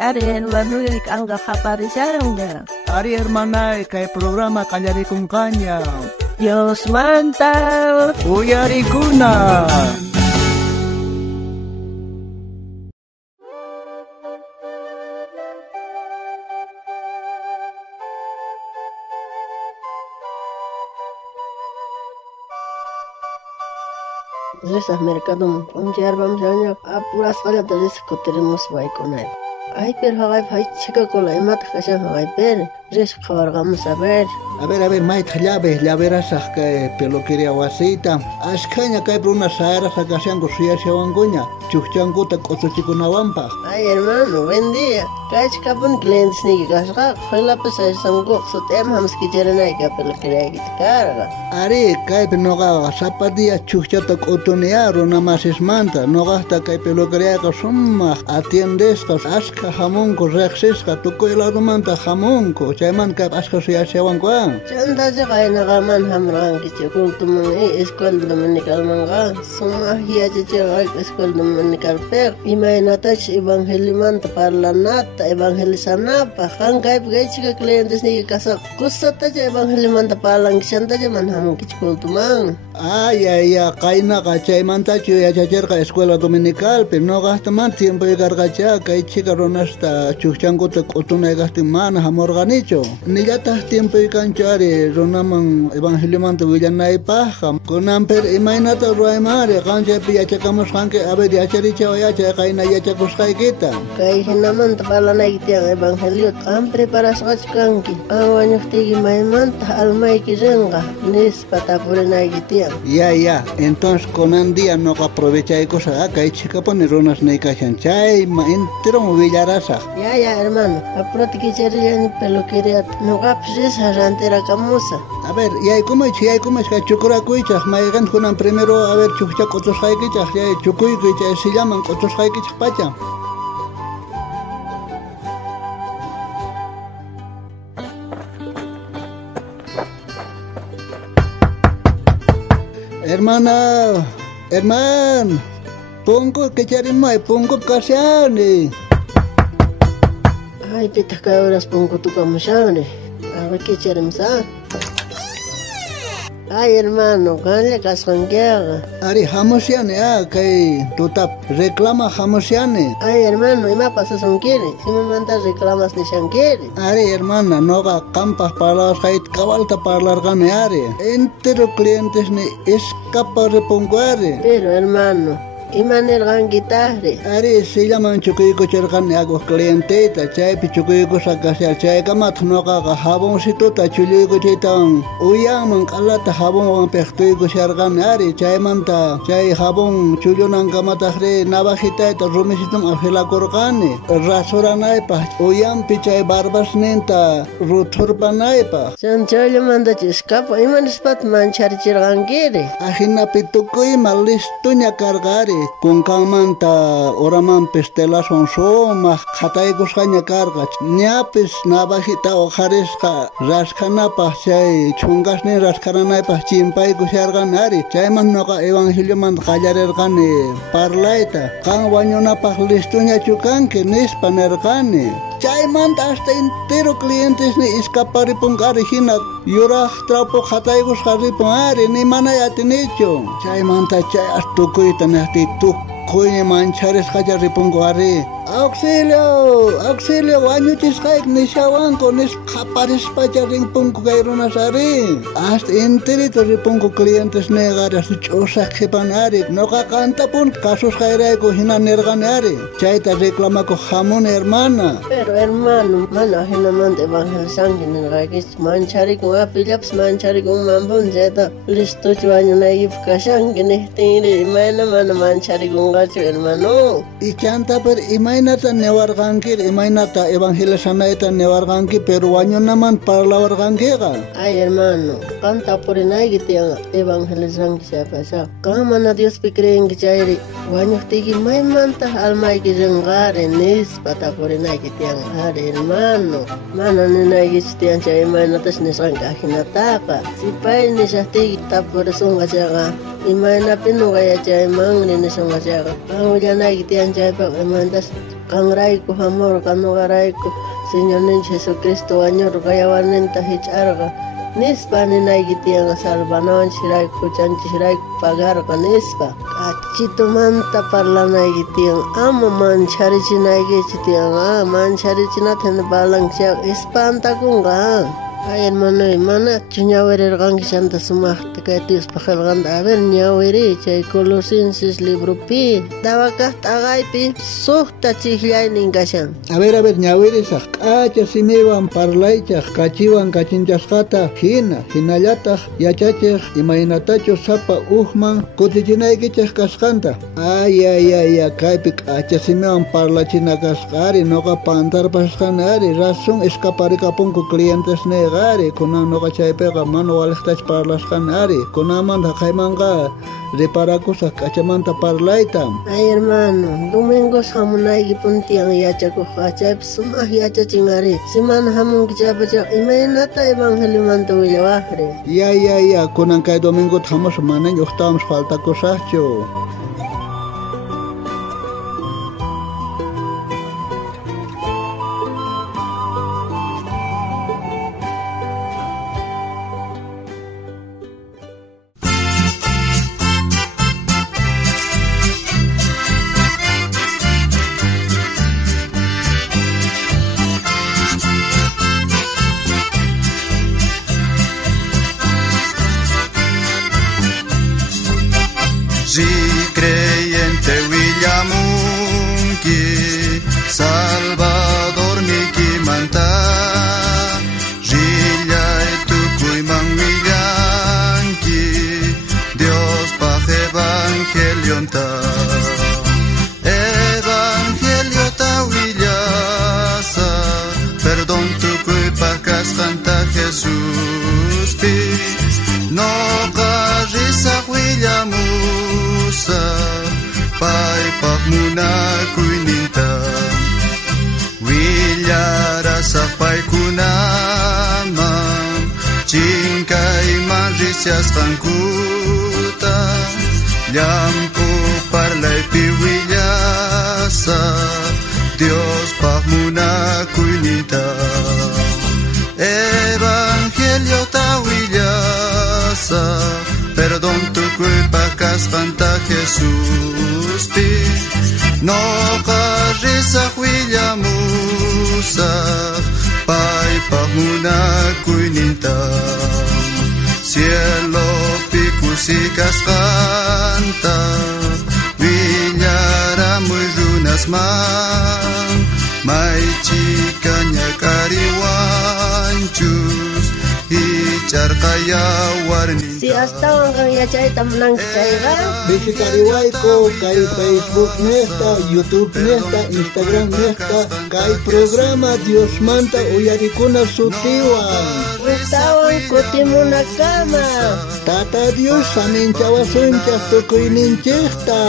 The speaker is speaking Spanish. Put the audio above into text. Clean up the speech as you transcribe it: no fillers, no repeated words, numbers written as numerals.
Ari hermano anga aparecieron. Ari hermana kay programa kallarikunkanya. Dios manta. Uyarikuna. Resas mercado, vamos a puras fallas de risco tenemos vaikonay. Ay, pero hay chica con la imata que se va ver, res vamos a ver. A ver, mait llaveras que peluquería wasita. Ashkaña kay bruna saara sakashango suyasia wangoña. Chuchanguta kosuchikunawampa. Ay, hermano, buen día. Kay chikapun clientes ni que casga, fue la pesa samgo, so tem hams que jerenay que peluquería que te carga. Ari, kay noga zapatia chuchata kotunea runa más esmanta. No gasta kay peluquería que summa atiendestas aska jamonko rexisca tuko el argumenta jamonko. Chayman kay aska suyasia wangoa. Chanda se cae en gaman hamran que se cultuman escuela dominical manga suma hiya se escuela dominical per imainatach evangelimanta parlanata evangelisanapa hankai chica clientes ni casa kusata evangelimanta parlan chanda je manham que cultuman ay kaina kachaymanta ya chacherka escuela dominical pero no gasta más tiempo y gargacha kay chica ronasta chuchanguta kotuna gastimana hamorganicho ni ya tas tiempo y Chari, Ronaman Evangelio Manto Villanay Paja, con Amper Imainata Roaimare, Gancha Piachacamos Hanke, Abedia Charicha Oyacha, Kaina Yachakoscaikita. Kainamanta Palanaitia Evangelio, Ampre para Swachkanki, Awañuftigi Maimanta, Almaiki Zenga, Nispata Purenaitia. Ya, entonces con Andía no aprovecha y cosa acá y chica pone ronas neicachanchay, entero Villarasa. Ya, hermano, aproti que peluquería, no gapsis arantera camusa. A ver, ya como es que chukura cuichas, maigan junan primero a ver chucha cotos haikichas, ya chucuy que se llaman cotos haikichas pacha. Hermano, pongo que charimay, pongo casiane. Ay, pita cabras pongo tu camusane. A ver qué charimsa. Ay, hermano, ganle cascanqueaga. Ari, jamosiane, que tu tap reclama jamosiane. Ay, hermano, ¿y me pasas un quiere? Si me mandas reclamas ni se quiere. Ari, hermana, no haga campas para las hait cabalta para largane, Ari. Entero clientes ni escapa reponguare. Pero, hermano, y manergan guitarre. Ari, se llaman chucuico chergane agos clienteta, chay pichucuico sacase chay camat no haga jaboncito tachulico chaitan. Uyaman calata jabón pechtuico chergane, Ari, chay manta, chay jabón chuyonan camatahre navajita eta rumisitum afila corgane. Rasoranaipa, uyam pichay barbas nenta, ruturbanaipa. Sanchoyo manda escapa, y man spat manchar chergan quiere. Ajina pitucuy malistuña cargare. Con camanta oraman pestela son soma khatay gusgaña carga ñapis navajita ojaresqa raskanapa chay chungasni raskananaypa chimpay gusharganari chayman noqa evangelio man qallarerqani parlayta kan wañunapaq listuña chukanki nispa nerqani chaymanta hasta entero clientes ni escaparipunqari hina yuraq trapo khatay gusqaripun ni manay atinichu chaymanta chay astukuyta nahti tukuy manchares qallaripunqari auxilio wañuchisqayk nishawanku nisqaparispacha rinpunku kay runasari hasta enterito ripunku clientes negari hasta ch'usaq qipanari noqa qantapun kasusqayrayku hina nirqani chayta reclamaku hamuni hermana. Pero hermano, mana hinamanta evangelizanki nirqaykis mancharikun apillapas mancharikun mampun chayta listuchi wañunaykipi kashanki nihtinri imayna mana mancharikunqachu hermano. Y chantaper imaynata newarqanki imaynata evangelizanayta newarqanki pero wañunaman parlawarqankiqa. Ay hermano, qanta purinayki tiyan evangelizanki chaypasha kan mana Diospi creenki chayri wañuqtiki maymanta almayki rinqari nispata purinayki tiyan ari hermano mana ninaykichu tiyan chay imaynatash nisqanki ajinataqa sipay nishaqtiki tapurisunqa chayqa imaynapi nuqa yachaymanri nishunqa chayqa kan willanayki tiyan chaypaqa imaynatas kanrayku hamurqa nuqarayku Señor nincha Jesucristo wañurqa yawarninta hich'arqa nispa ninayki tiyan salvanawanchirayku huchanchirayku pagarqa nispa k'achitumanta parlanayki tiyan ama mancharichinaykichu tiyan mancharichinata balanchaq espantakunqa ay hermano mana ñawirirqanki chanta sumaqta kay Diospa qillqanta a ver ñawiri chay Colosenses libropi dawakaqta aqaypi suqta chiqllaynin kashan a ver ñawirisaq k'acha simiwan parlaychaq kachiwan kachinchasqata hinallataq yachachiq imaynatachu sapa uqman kutichinaykichaq kasqanta ay kaypi k'acha simiwan parlachina kasqari noqa pantarpasqanari razón escaparikapunku clientes nega ari kunan noqa chaypiqa mana waliqtach parlasqan ari kunamanta qaymanga riparakusaq k'achamanta parlayta ay hermano domingos hamunayki puntiyan yachakuqqa chaypi sumaq yachachin ari semana hamunki chaypacha imaynata evangeliomanta willawaqri ya kunan kay domingota hamusqa manaña uqtamus faltakusaqchu Si creyente Willamunki Salvador Niki Manta Rillay Tukuyman Willanki Dios paj Evangelionta Evangeliota Willasa Perdón Tukuy paj Santa Jesús pi No qarisa Willamu Pai pahmuna kuininta Willara sapai kunama Chinkai marisias kankuta Llampu parlay pi willasa Dios pahmuna kuininta Evangelio ta willasa Perdón tu culpa cascanta Jesús pi No qarisa huillamusa Pai pahmuna kuininta Cielo picusi cascanta Villara muy runas man Mai chicaña cariwanchus Si hasta ang yachaytam nang chayga Visitariwayko kay Facebook nesta, YouTube nesta, Instagram nesta Kay programa Dios Manta uyarikuna sutiwan Tawan kutimuna kama Tata Dios aminchawasunchas tukuyninchikta